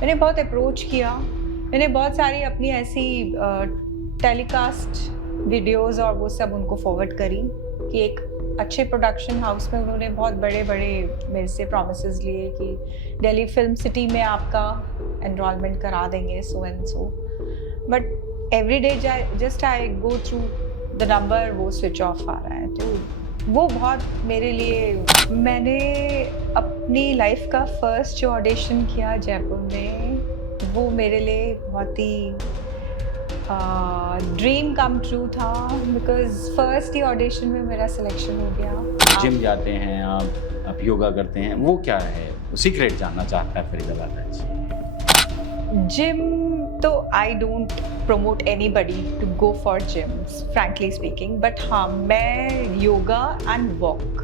मैंने बहुत अप्रोच किया, मैंने बहुत सारी अपनी ऐसी टेलीकास्ट वीडियोस और वो सब उनको फॉरवर्ड करी कि एक अच्छे प्रोडक्शन हाउस में उन्होंने बहुत बड़े-बड़े मेरे से प्रॉमिसेस लिए कि दिल्ली फिल्म सिटी में आपका एनरोलमेंट करा देंगे so and so. But every day just I go through the number, वो स्विच ऑफ आ रहा है। तो वो बहुत मेरे लिए, मैंने अपनी लाइफ का फर्स्ट जो ऑडिशन किया जयपुर में, वो मेरे लिए बहुत ही ड्रीम कम ट्रू था, बिकॉज फर्स्ट ही ऑडिशन में मेरा सिलेक्शन हो गया। जिम जाते हैं आप योगा करते हैं, वो क्या है सीक्रेट जानना चाहता है फरीदाबाद आज। जिम तो I don't promote anybody to go for gyms frankly speaking, but हाँ मैं योगा एंड वॉक,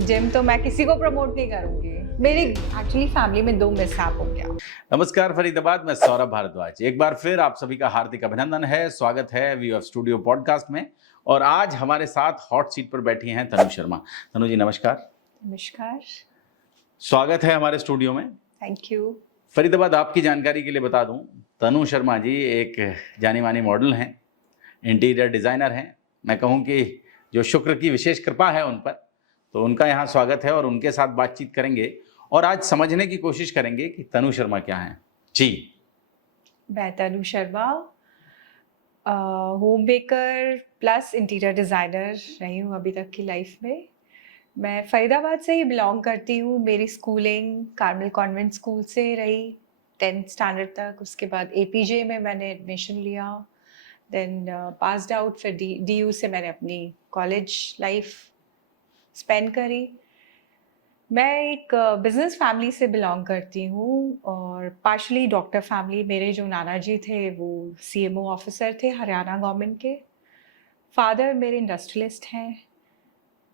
जिम तो मैं किसी को प्रमोट नहीं करूँगी। मेरी एक्चुअली फैमिली में 2 मिसहैप हो गया। नमस्कार फरीदाबाद, मैं सौरभ भारद्वाज। एक बार फिर आप सभी का हार्दिक अभिनंदन है, स्वागत है वीएफ स्टूडियो पॉडकास्ट में। और आज हमारे साथ हॉट सीट पर बैठी हैं तनु शर्मा। तनु जी नमस्कार। नमस्कार, स्वागत है हमारे स्टूडियो में। Thank you. फरीदाबाद आपकी जानकारी के लिए बता दूं, तनु शर्मा जी एक जानी मानी मॉडल हैं, इंटीरियर डिज़ाइनर हैं। मैं कहूं कि जो शुक्र की विशेष कृपा है उन पर, तो उनका यहाँ स्वागत है और उनके साथ बातचीत करेंगे और आज समझने की कोशिश करेंगे कि तनु शर्मा क्या हैं। जी, मैं Tanu Sharma home baker plus interior designer रही हूँ अभी तक की लाइफ में। मैं फरीदाबाद से ही बिलोंग करती हूँ। मेरी स्कूलिंग कार्मेल कॉन्वेंट स्कूल से रही 10th स्टैंडर्ड तक। उसके बाद एपीजे में मैंने एडमिशन लिया, देन पास्ड आउट, फिर डीयू से मैंने अपनी कॉलेज लाइफ स्पेंड करी। मैं एक बिजनेस फैमिली से बिलोंग करती हूँ और पार्शली डॉक्टर फैमिली। मेरे जो नाना जी थे वो सीएमओ ऑफिसर थे हरियाणा गवर्नमेंट के। फादर मेरे इंडस्ट्रियलिस्ट हैं।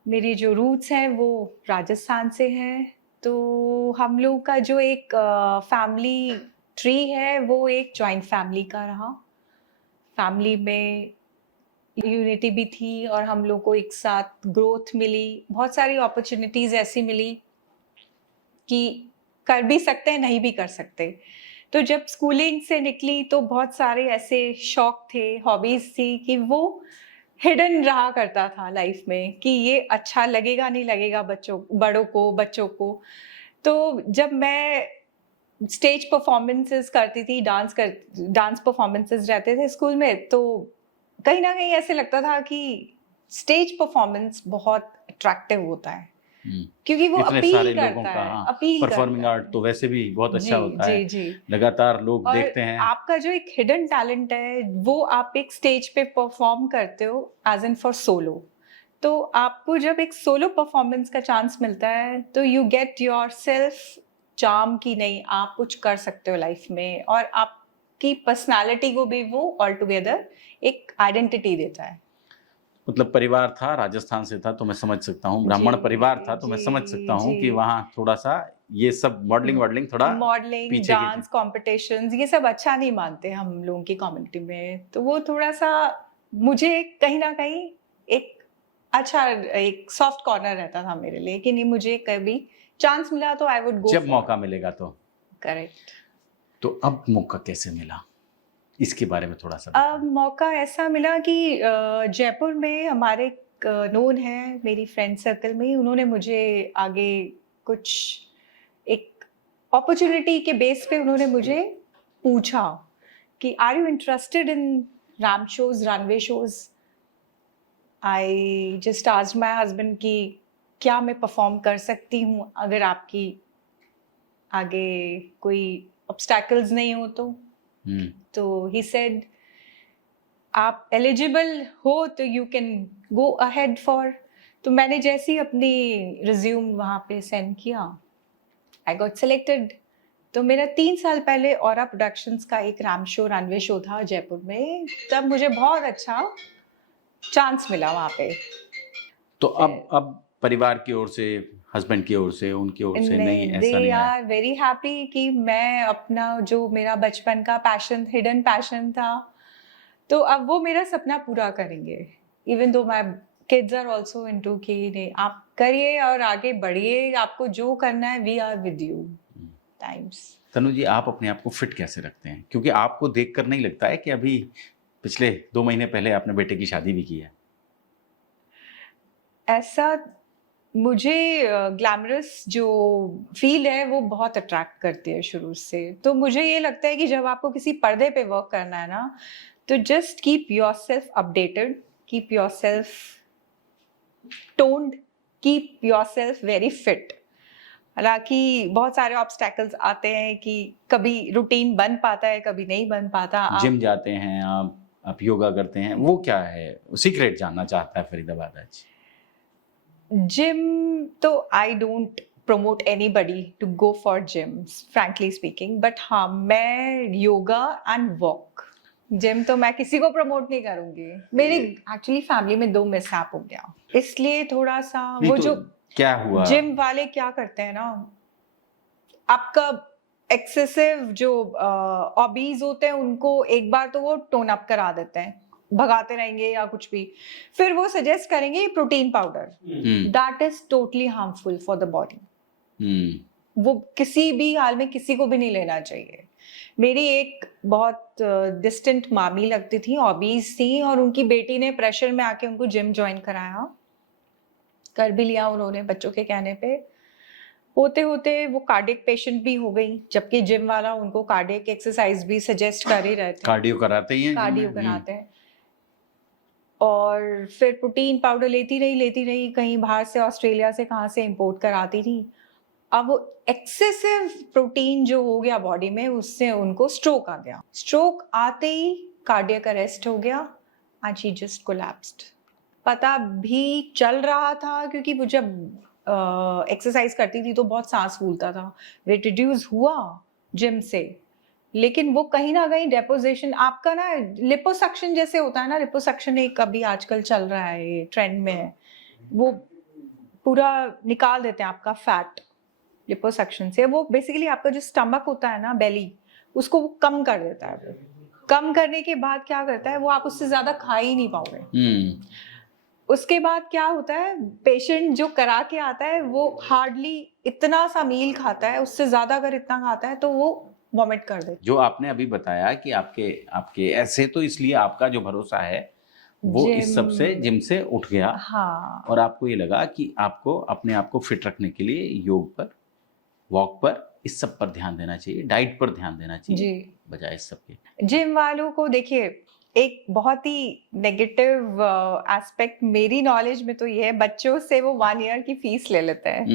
मेरी जो रूट्स हैं वो राजस्थान से हैं। तो हम लोग का जो एक फैमिली ट्री है वो एक जॉइंट फैमिली का रहा। फैमिली में यूनिटी भी थी और हम लोग को एक साथ ग्रोथ मिली। बहुत सारी अपॉर्चुनिटीज़ ऐसी मिली कि कर भी सकते हैं, नहीं भी कर सकते। तो जब स्कूलिंग से निकली तो बहुत सारे ऐसे शौक थे, हॉबीज़ थी कि वो हिडन रहा करता था लाइफ में कि ये अच्छा लगेगा नहीं लगेगा बड़ों को, बच्चों को। तो जब मैं स्टेज परफॉर्मेंसेस करती थी, डांस परफॉर्मेंसेस रहते थे स्कूल में, तो कहीं ना कहीं ऐसे लगता था कि स्टेज परफॉर्मेंस बहुत अट्रैक्टिव होता है क्योंकि वो इतने अपील सारे लोगों करता का, है, हाँ, अपील परफॉर्मिंग करता है। आर्ट तो वैसे भी बहुत अच्छा जी होता है। जी जी। लगातार लोग और देखते हैं। आपका जो एक हिडन टैलेंट है वो आप एक स्टेज पे परफॉर्म करते हो एज इन फॉर सोलो। तो आपको जब एक सोलो परफॉर्मेंस का चांस मिलता है तो you get your self charm की नहीं, आप कुछ कर सकते हो लाइफ में और आपकी पर्सनालिटी को भी वो ऑल टुगेदर एक आइडेंटिटी देता है। मतलब परिवार था, राजस्थान से था तो मैं समझ सकता हूँ, ब्राह्मण परिवार था तो मैं समझ सकता हूँ कि वहाँ थोड़ा सा ये सब मॉडलिंग थोड़ा मॉडलिंग, पीछे की डांस कॉम्पिटिशन्स ये सब अच्छा नहीं मानते हम लोगों की कम्युनिटी में। तो वो थोड़ा सा मुझे कहीं ना कहीं एक अच्छा, एक सॉफ्ट कॉर्नर रहता था मेरे लिए कि नहीं, मुझे कभी चांस मिला तो आई वुड गो। जब मौका मिलेगा तो। करेक्ट। तो अब मौका कैसे मिला, इसके बारे में थोड़ा सा अब मौका ऐसा मिला कि जयपुर में हमारे नोन है, मेरी फ्रेंड सर्कल में, उन्होंने मुझे आगे कुछ एक अपॉर्चुनिटी के बेस पे उन्होंने मुझे पूछा कि are you interested in ramp shows, runway shows. I just asked my husband कि क्या मैं परफॉर्म कर सकती हूँ अगर आपकी आगे कोई ऑब्स्टैकल्स नहीं हो तो ही सेड आप एलिजिबल हो तो you can go ahead for. तो मैंने जैसे ही अपनी रिज्यूम वहाँ पे सेंड किया, आई गॉट सिलेक्टेड। तो मेरा 3 साल पहले औरा प्रोडक्शंस का एक रैम्प शो, रनवे शो था जयपुर में, तब मुझे बहुत अच्छा चांस मिला वहाँ पे। तो अब परिवार की ओर से, हस्बैंड की ओर से, उनकी ओर से नहीं, ऐसा दे नहीं है? आर वेरी हैप्पी कि मैं अपना जो मेरा बचपन का पैशन, हिडन पैशन था, तो अब वो मेरा सपना पूरा करेंगे। Even though my kids are also into कि नहीं आप करिए और आगे बढ़िए, आपको जो करना है we are with you times. Tanu ji, आप अपने आप को फिट कैसे रखते हैं? क्योंकि आपको देखकर नहीं लगता है कि अभी पिछले 2 महीने पहले आपने बेटे की शादी भी की है। ऐसा मुझे ग्लैमरस जो फील्ड है वो बहुत अट्रैक्ट करती है शुरू से। तो मुझे ये लगता है कि जब आपको किसी पर्दे पे वर्क करना है ना, तो just keep yourself updated, keep yourself toned, keep yourself very fit. हालांकि बहुत सारे ऑब्स्टैकल्स आते हैं कि कभी रूटीन बन पाता है, कभी नहीं बन पाता। जिम जाते हैं आप योगा करते हैं, वो क्या है सीक्रेट जानना चाहता है फरीदाबाद आज। जिम तो I don't promote anybody to go for gyms, frankly speaking, but हाँ, मैं योगा एंड वॉक, जिम तो मैं किसी को प्रमोट नहीं करूंगी। मेरी एक्चुअली फैमिली में 2 मिसहैप हो गया, इसलिए थोड़ा सा वो तो जो क्या हुआ? जिम वाले क्या करते हैं ना, आपका एक्सेसिव जो हॉबीज होते हैं उनको एक बार तो वो टोन अप करा देते हैं, भगाते रहेंगे या कुछ भी, फिर वो सजेस्ट करेंगे protein powder, that is totally harmful for the body. वो किसी भी हाल में किसी को भी नहीं लेना चाहिए। मेरी एक बहुत डिस्टेंट मामी लगती थी, हॉबीज थी, और उनकी बेटी ने प्रेशर में आके उनको जिम ज्वाइन कराया, कर भी लिया उन्होंने बच्चों के कहने पे। होते होते वो कार्डियक पेशेंट भी हो गई, जबकि जिम वाला उनको कार्डियक एक्सरसाइज भी सजेस्ट कर ही रहे थे। कार्डियो कराते ही हैं, कार्डियो कराते हैं। और फिर प्रोटीन पाउडर लेती रही, कहीं बाहर से, ऑस्ट्रेलिया से कहाँ से इंपोर्ट कराती थी। अब वो एक्सेसिव प्रोटीन जो हो गया बॉडी में, उससे उनको स्ट्रोक आ गया। स्ट्रोक आते ही कार्डियक अरेस्ट हो गया एंड शी जस्ट कोलैप्स्ड। पता भी चल रहा था क्योंकि वो जब एक्सरसाइज करती थी तो बहुत सांस फूलता था, वेट रिड्यूस हुआ जिम से, लेकिन वो कहीं ना कहीं डेपोजिशन आपका ना, लिपोसक्शन जैसे होता है ना, लिपोसक्शन एक अभी आजकल चल रहा है, ये ट्रेंड में है, वो पूरा निकाल देते हैं आपका फैट लिपोसक्शन से। वो बेसिकली आपका जो स्टमक होता है ना, बेली, उसको वो कम कर देता है। वो कम करने के बाद क्या करता है, वो आप उससे ज्यादा खा ही नहीं पाओगे। उसके बाद क्या होता है, पेशेंट जो करा के आता है वो हार्डली इतना सा मील खाता है, उससे ज्यादा अगर इतना खाता है तो वो वॉमिट कर देता है। जो आपने अभी बताया कि आपके ऐसे, तो इसलिए आपका जो भरोसा है वो इस सब से, जिम से उठ गया। हाँ। और आपको ये लगा कि आपको अपने आप को फिट रखने के लिए योग पर, वॉक पर, इस सब पर ध्यान देना चाहिए, डाइट पर ध्यान देना चाहिए बजाय इस सब के। जिम वालों को देखिए, एक बहुत ही नेगेटिव एस्पेक्ट मेरी नॉलेज में तो ये है, बच्चों से वो 1 ईयर की फीस ले लेते हैं।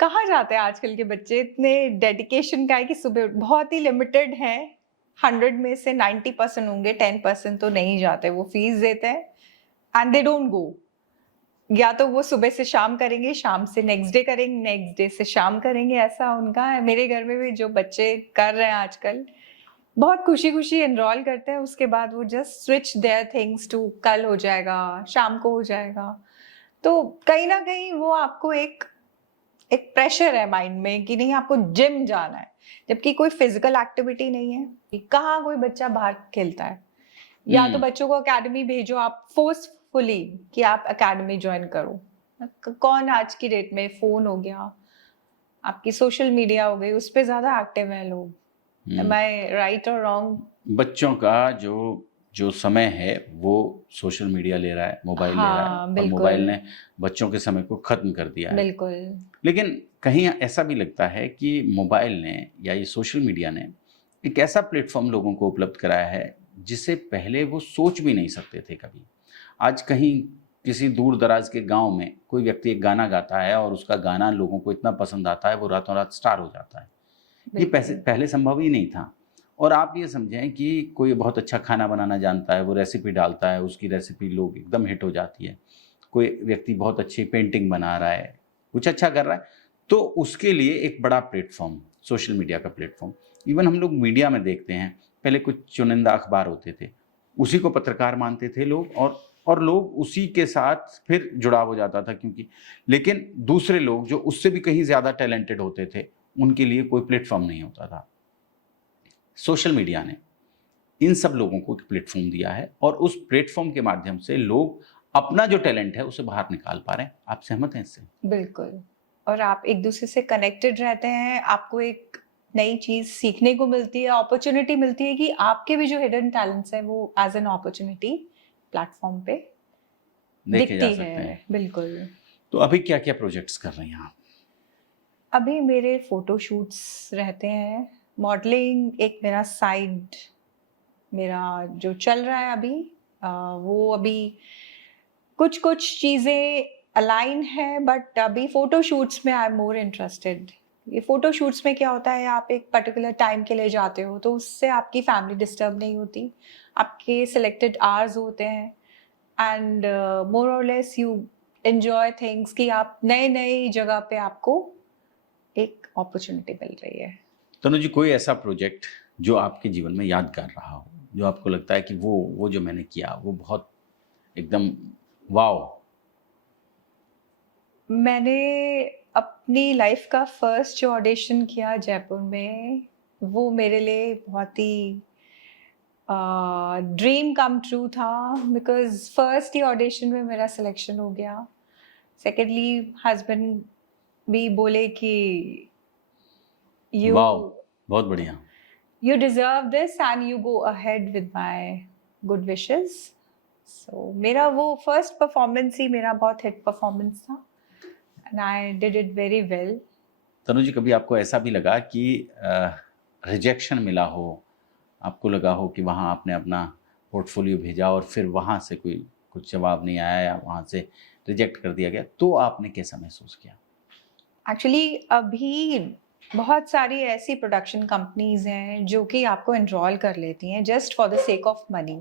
कहाँ जाते हैं आजकल के बच्चे, इतने डेडिकेशन का है कि सुबह बहुत ही लिमिटेड है, 100 में से 90% होंगे, 10% तो नहीं जाते, वो फीस देते हैं एंड दे डोंट गो। या तो वो सुबह से शाम करेंगे, शाम से नेक्स्ट डे करेंगे, नेक्स्ट डे से शाम करेंगे, ऐसा उनका है। मेरे घर में भी जो बच्चे कर रहे हैं आजकल, बहुत खुशी खुशी एनरोल करते हैं, उसके बाद वो just switch their things to कल हो जाएगा, शाम को हो जाएगा। तो कहीं ना कहीं वो आपको एक प्रेशर है माइंड में कि नहीं आपको जिम जाना है, जबकि कोई फिजिकल एक्टिविटी नहीं है। कहाँ कोई बच्चा बाहर खेलता है? या तो बच्चों को एकेडमी भेजो आप फोर्सफुली कि आप एकेडमी ज्वाइन करो। कौन आज की डेट में, फोन हो गया, आपकी सोशल मीडिया हो गई, उस पर ज्यादा एक्टिव है लोग। Am I right or wrong? बच्चों का जो समय है वो सोशल मीडिया ले रहा है, मोबाइल ले रहा है, और मोबाइल ने बच्चों के समय को खत्म कर दिया है। बिल्कुल। लेकिन कहीं ऐसा भी लगता है कि मोबाइल ने या ये सोशल मीडिया ने एक ऐसा प्लेटफॉर्म लोगों को उपलब्ध कराया है जिसे पहले वो सोच भी नहीं सकते थे कभी। आज कहीं किसी दूर दराज के गांव में कोई व्यक्ति एक गाना गाता है और उसका गाना लोगों को इतना पसंद आता है, वो रातों रात स्टार हो जाता है। ये पहले संभव ही नहीं था। और आप ये समझें कि कोई बहुत अच्छा खाना बनाना जानता है, वो रेसिपी डालता है, उसकी रेसिपी लोग एकदम हिट हो जाती है। कोई व्यक्ति बहुत अच्छी पेंटिंग बना रहा है, कुछ अच्छा कर रहा है, तो उसके लिए एक बड़ा प्लेटफॉर्म, सोशल मीडिया का प्लेटफॉर्म। इवन हम लोग मीडिया में देखते हैं, पहले कुछ चुनिंदा अखबार होते थे, उसी को पत्रकार मानते थे लोग, और लोग उसी के साथ फिर जुड़ाव हो जाता था, क्योंकि लेकिन दूसरे लोग जो उससे भी कहीं ज़्यादा टैलेंटेड होते थे, उनके लिए कोई प्लेटफॉर्म नहीं होता था। सोशल मीडिया ने इन सब लोगों को एक प्लेटफॉर्म दिया है, और उस प्लेटफॉर्म के माध्यम से लोग अपना जो टैलेंट है उसे बाहर निकाल पा रहे हैं। आप सहमत हैं इससे? बिल्कुल। और आप एक दूसरे से कनेक्टेड रहते हैं, आपको एक नई चीज़ सीखने को मिलती है, अपॉर्चुनिटी मिलती है कि आपके भी जो हिडन टैलेंट्स हैं वो एज़ एन अपॉर्चुनिटी प्लेटफ़ॉर्म पे देखे जा दिखती सकते हैं। है। बिल्कुल। तो अभी क्या-क्या प्रोजेक्ट्स कर रही हैं आप? अभी मेरे फ़ोटो शूट्स रहते हैं, मॉडलिंग एक मेरा साइड मेरा जो चल रहा है अभी वो अभी कुछ-कुछ चीज़ें अलाइन है बट अभी फ़ोटो शूट्स में आई एम मोर इंटरेस्टेड। ये फ़ोटो शूट्स में क्या होता है आप एक पर्टिकुलर टाइम के लिए जाते हो तो उससे आपकी फैमिली डिस्टर्ब नहीं होती। आपके सिलेक्टेड आवर्स होते हैं एंड मोर और लेस यू एन्जॉय थिंग्स कि आप नए-नए जगह पे आपको एक अपॉर्चुनिटी मिल रही है। तनु जी, कोई ऐसा प्रोजेक्ट जो आपके जीवन में यादगार रहा हो, जो आपको लगता है कि वो जो मैंने किया वो बहुत एकदम वॉव! मैंने अपनी लाइफ का फर्स्ट जो ऑडिशन किया जयपुर में, वो मेरे लिए बहुत ही ड्रीम कम ट्रू था बिकॉज़ फर्स्ट ही ऑडिशन में मेरा सिलेक्शन हो गया। सेकेंडली हस्बैंड भी बोले कि यू वॉव! बहुत बढ़िया। You deserve this and you go ahead with my good wishes. So मेरा वो फर्स्ट परफॉर्मेंस ही मेरा बहुत हिट परफॉर्मेंस था and I did it very well. Tanu ji, कभी आपको ऐसा भी लगा कि रिजेक्शन मिला हो, आपको लगा हो कि वहाँ आपने अपना पोर्टफोलियो भेजा और फिर वहाँ से कोई कुछ जवाब नहीं आया या वहाँ से रिजेक्ट कर दिया गया, तो आपने कैसा महसूस किया? एक्चुअली अभी बहुत सारी ऐसी प्रोडक्शन कंपनीज हैं जो कि आपको एनरोल कर लेती हैं just for the sake of money.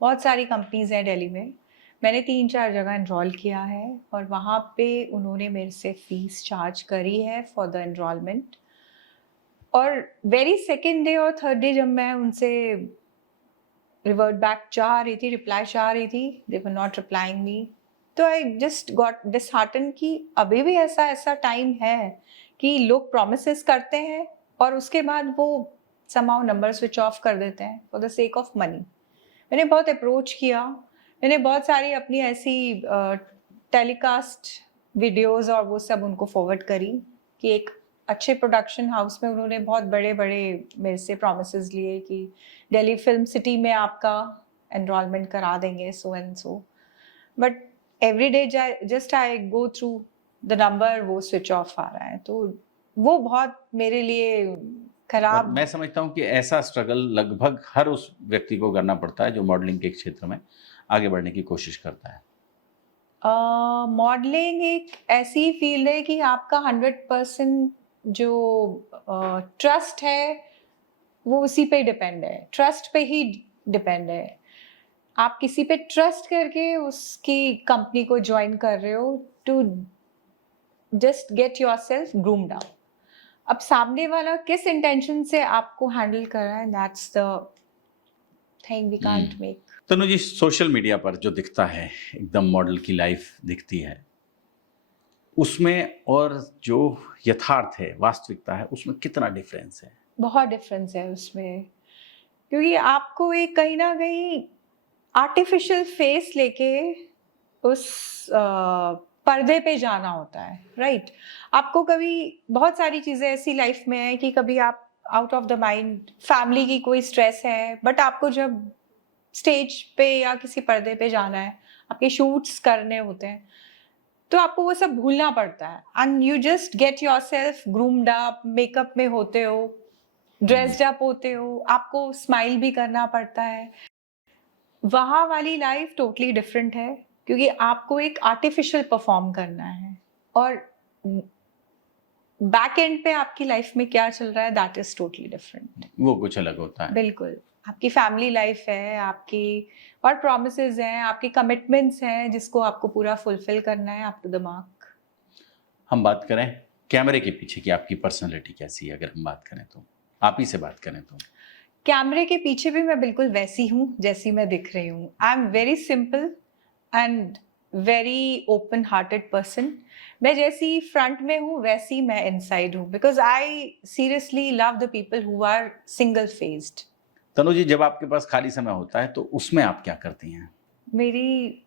बहुत सारी कंपनीज हैं दिल्ली में। मैंने 3-4 जगह एनरोल किया है और वहाँ पे उन्होंने मेरे से फीस चार्ज करी है फॉर द एनरोलमेंट। और वेरी सेकेंड डे और थर्ड डे जब मैं उनसे रिवर्ट बैक चाह रही थी, रिप्लाई चाह रही थी, दे वर नॉट रिप्लाइंग मी। तो आई जस्ट गॉट डिसहार्टन कि अभी भी ऐसा ऐसा टाइम है कि लोग प्रोमिसेस करते हैं और उसके बाद वो समाउ नंबर स्विच ऑफ कर देते हैं for the sake of money. मैंने बहुत अप्रोच किया, मैंने बहुत सारी अपनी ऐसी टेलीकास्ट वीडियोस और वो सब उनको फॉरवर्ड करी कि एक अच्छे प्रोडक्शन हाउस में उन्होंने बहुत बड़े बड़े मेरे से प्रोमिस लिए कि दिल्ली फिल्म सिटी में आपका एनरोलमेंट करा देंगे so and so. But every day just I go through the number, वो स्विच ऑफ आ रहा है। तो वो बहुत मेरे लिए और खराब। मैं समझता हूँ कि ऐसा स्ट्रगल लगभग हर उस व्यक्ति को करना पड़ता है जो मॉडलिंग के क्षेत्र में आगे बढ़ने की कोशिश करता है। मॉडलिंग एक ऐसी फील्ड है कि आपका 100% जो ट्रस्ट है वो उसी पे डिपेंड है, ट्रस्ट पे ही डिपेंड है। आप किसी पे ट्रस्ट करके उसकी कंपनी को ज्वाइन कर रहे हो to just get yourself groomed up. अब सामने वाला किस इंटेंशन से आपको हैंडल कर रहा है, that's the thing we can't make. Tanu ji, social media पर जो दिखता है एकदम मॉडल की लाइफ दिखती है, उसमें और जो यथार्थ है, वास्तविकता है, उसमें कितना डिफरेंस है? बहुत डिफरेंस है उसमें, क्योंकि आपको एक कहीं ना कहीं आर्टिफिशियल फेस लेके उस पर्दे पे जाना होता है, राइट? आपको कभी बहुत सारी चीज़ें ऐसी लाइफ में है कि कभी आप out of the mind, family की कोई स्ट्रेस है, बट आपको जब स्टेज पे या किसी पर्दे पे जाना है, आपके शूट्स करने होते हैं, तो आपको वो सब भूलना पड़ता है and you just get yourself groomed up, makeup में होते हो, ड्रेस्ड अप होते हो, आपको स्माइल भी करना पड़ता है। वहाँ वाली लाइफ टोटली डिफरेंट है क्योंकि आपको एक आर्टिफिशियल परफॉर्म करना है और बैक एंड पे आपकी लाइफ में क्या चल रहा है, दैट इज टोटली डिफरेंट। वो कुछ अलग होता है। बिल्कुल। आपकी फैमिली लाइफ है, आपकी और प्रॉमिसेस हैं, आपकी कमिटमेंट्स हैं जिसको आपको पूरा फुलफिल करना है अप टू द मार्क। हम बात करें कैमरे के पीछे की आपकी पर्सनैलिटी कैसी है, अगर हम बात करें तो, आप ही से बात करें तो? कैमरे के पीछे भी मैं बिल्कुल वैसी हूँ जैसी मैं दिख रही हूँ। I am very simple and very open hearted person. मैं जैसी फ्रंट में हूँ वैसी मैं इनसाइड हूँ, because I seriously love the people who are single faced. Tanu ji, जब आपके पास खाली समय होता है तो उसमें आप क्या करती हैं? मेरी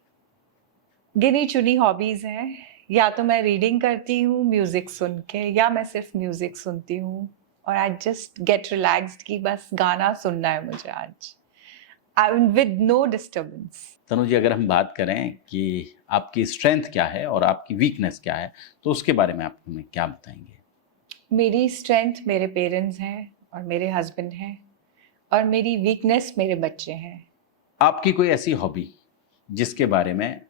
गिनी चुनी हॉबीज हैं, या तो मैं रीडिंग करती हूँ म्यूजिक सुन के, या मैं सिर्फ म्यूजिक सुनती हूँ, और आई जस्ट गेट रिलैक्स्ड कि बस गाना सुनना है मुझे आज, आई विद नो डिस्टर्बेंस। तनु जी, अगर हम बात करें कि आपकी स्ट्रेंथ क्या है और आपकी वीकनेस क्या है, तो उसके बारे में आप हमें क्या बताएंगे? मेरी स्ट्रेंथ मेरे पेरेंट्स हैं और मेरे हस्बैंड हैं, और मेरी वीकनेस मेरे बच्चे हैं। आपकी कोई ऐसी हॉबी जिसके बारे में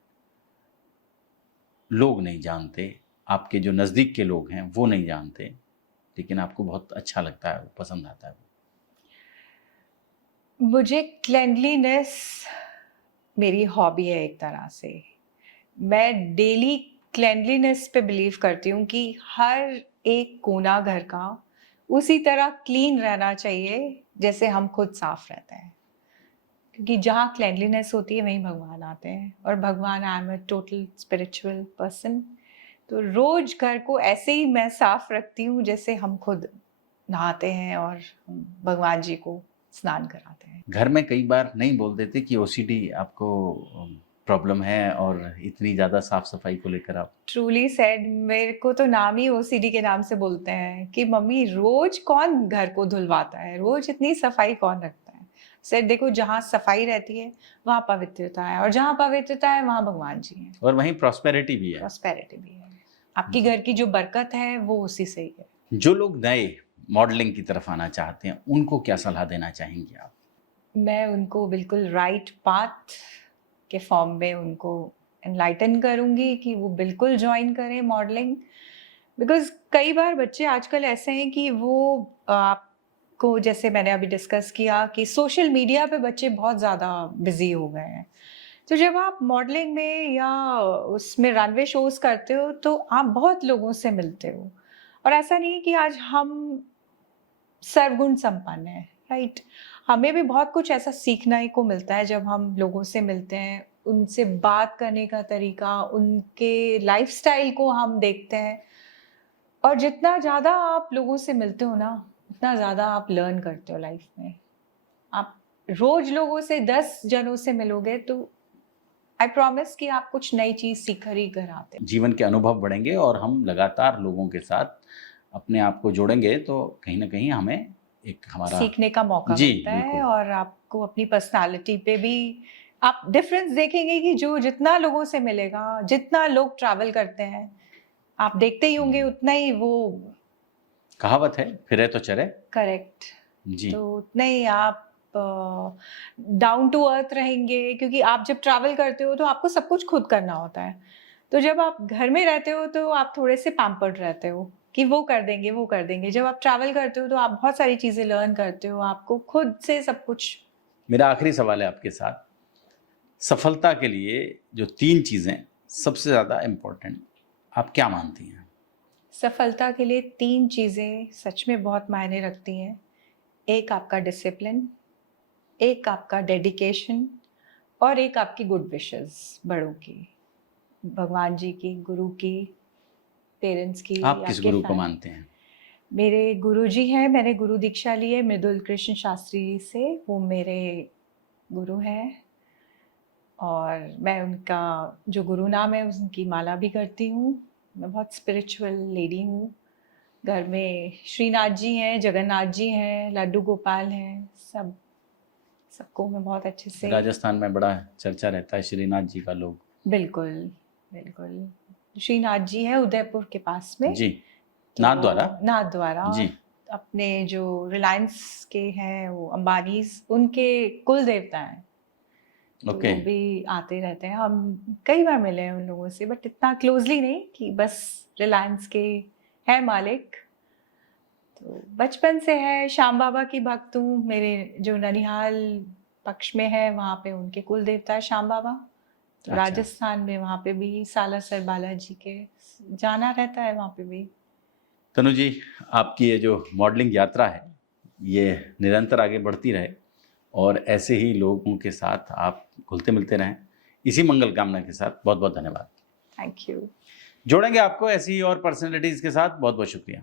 लोग नहीं जानते, आपके जो नज़दीक के लोग हैं वो नहीं जानते, लेकिन आपको बहुत अच्छा लगता है, वो पसंद आता है? मुझे क्लेanलीनेस मेरी हॉबी है एक तरह से। मैं डेली क्लेanलीनेस पे बिलीव करती हूँ कि हर एक कोना घर का उसी तरह क्लीन रहना चाहिए जैसे हम खुद साफ रहते हैं, क्योंकि जहाँ क्लेanलीनेस होती है वहीं भगवान आते हैं, और भगवान, I am a total spiritual person, तो रोज घर को ऐसे ही मैं साफ रखती हूँ जैसे हम खुद नहाते हैं और हम भगवान जी को स्नान कराते हैं। घर में कई बार नहीं बोल देते कि ओसीडी आपको प्रॉब्लम है और इतनी ज़्यादा साफ सफाई को लेकर आप? ट्रूली सेड, मेरे को तो नाम ही ओसीडी के नाम से बोलते हैं कि मम्मी रोज कौन घर को धुलवाता है, रोज इतनी सफाई कौन रखता है। सेड देखो, जहाँ सफाई रहती है वहाँ पवित्रता है, और जहाँ पवित्रता है वहाँ भगवान जी हैं, और वहीं प्रॉस्पेरिटी भी है। प्रॉस्पेरिटी भी है। आपकी घर की जो बरकत है वो उसी से ही है। जो लोग नए मॉडलिंग की तरफ आना चाहते हैं उनको क्या सलाह देना चाहेंगे आप? मैं उनको बिल्कुल राइट पाथ के फॉर्म में उनको एनलाइटन करूँगी कि वो बिल्कुल ज्वाइन करें मॉडलिंग, बिकॉज कई बार बच्चे आजकल ऐसे हैं कि वो आपको, जैसे मैंने अभी डिस्कस किया कि सोशल मीडिया पे बच्चे बहुत ज़्यादा बिजी हो गए हैं, तो जब आप मॉडलिंग में या उसमें रनवे शोज करते हो तो आप बहुत लोगों से मिलते हो, और ऐसा नहीं कि आज हम सर्वगुण संपन्न है, राइट। हमें भी बहुत कुछ ऐसा सीखने को मिलता है जब हम लोगों से मिलते हैं, उनसे बात करने का तरीका, उनके लाइफस्टाइल को हम देखते हैं, और जितना ज़्यादा आप लोगों से मिलते हो ना, उतना ज़्यादा आप लर्न करते हो लाइफ में। आप रोज लोगों से 10 जनों से मिलोगे तो आई प्रॉमिस कि आप कुछ नई चीज़ सीख कर ही घर आते हैं। जीवन के अनुभव बढ़ेंगे और हम लगातार लोगों के साथ अपने आप को जोड़ेंगे तो कहीं ना कहीं हमें एक हमारा सीखने का मौका जी, मिलता है, बिल्कुल। और आपको अपनी पर्सनालिटी पे भी आप डिफरेंस देखेंगे कि जो जितना लोगों से मिलेगा, जितना लोग ट्रैवल करते हैं, आप देखते ही होंगे उतना ही वो कहावत है, फिरे तो चरे। करेक्ट, जी, तो उतना ही आप डाउन टू अर्थ रहेंगे, क्योंकि आप जब ट्रैवल करते हो तो आपको सब कुछ खुद करना होता है। तो जब आप घर में रहते हो तो आप थोड़े से पैम्पर्ड रहते हो कि वो कर देंगे, वो कर देंगे। जब आप ट्रैवल करते हो तो आप बहुत सारी चीज़ें लर्न करते हो, आपको खुद से सब कुछ। मेरा आखिरी सवाल है आपके साथ, सफलता के लिए जो 3 चीज़ें सबसे ज़्यादा इम्पोर्टेंट आप क्या मानती हैं? सफलता के लिए 3 चीज़ें सच में बहुत मायने रखती हैं। एक आपका डिसिप्लिन, एक आपका डेडिकेशन, और एक आपकी गुड विशेस बड़ों की, भगवान जी की, गुरु की, पेरेंट्स की। आप किस आपके गुरु को फैमिली। मानते हैं? मेरे गुरु जी हैं, मैंने गुरु दीक्षा ली है मृदुल कृष्ण शास्त्री से, वो मेरे गुरु हैं, और मैं उनका जो गुरु नाम है उनकी माला भी करती हूँ। मैं बहुत स्पिरिचुअल लेडी हूँ। घर में श्रीनाथ जी हैं, जगन्नाथ जी हैं, लड्डू गोपाल हैं, सबको मैं बहुत अच्छे से। राजस्थान में बड़ा चर्चा रहता है श्रीनाथ जी का लोग। बिल्कुल बिल्कुल, श्रीनाथ जी है उदयपुर के पास में। जी, तो नाथ द्वारा। जी, अपने जो रिलायंस के हैं वो अंबानीज, उनके कुल देवता हैं। तो ओके। वो भी आते रहते हैं, हम कई बार मिले हैं उन लोगों से, बट इतना क्लोजली नहीं कि बस रिलायंस के है मालिक। तो बचपन से है, श्याम बाबा की भक्त हूँ। मेरे जो ननिहाल पक्ष में है वहाँ पे उनके कुल देवता है श्याम बाबा। तो अच्छा। राजस्थान में वहाँ पे भी सालासर बालाजी के जाना रहता है वहाँ पे भी। तनु जी, आपकी ये जो मॉडलिंग यात्रा है ये निरंतर आगे बढ़ती रहे और ऐसे ही लोगों के साथ आप घुलते मिलते रहें, इसी मंगल कामना के साथ बहुत बहुत धन्यवाद। Thank you. जोड़ेंगे आपको ऐसी ही और पर्सनैलिटीज़ के साथ। बहुत बहुत शुक्रिया।